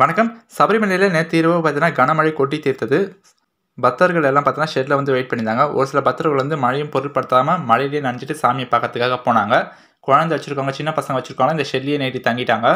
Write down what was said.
வணக்கம். சபரிமலையில் நேற்று இரவு பார்த்தீங்கன்னா கனமழை கொட்டி தீர்த்தது. பக்தர்கள் எல்லாம் பார்த்தீங்கன்னா ஷெட்டில் வந்து வெயிட் பண்ணியிருந்தாங்க. ஒரு சில பக்தர்கள் வந்து மழையும் பொருட்படுத்தாமல் மழையிலேயே நனைஞ்சிட்டு சாமியை பார்க்கறதுக்காக போனாங்க. குழந்தை வச்சுருக்கவங்க, சின்ன பசங்க வச்சுருக்கவங்க இந்த ஷெட்லேயே நைட்டு தங்கிட்டாங்க.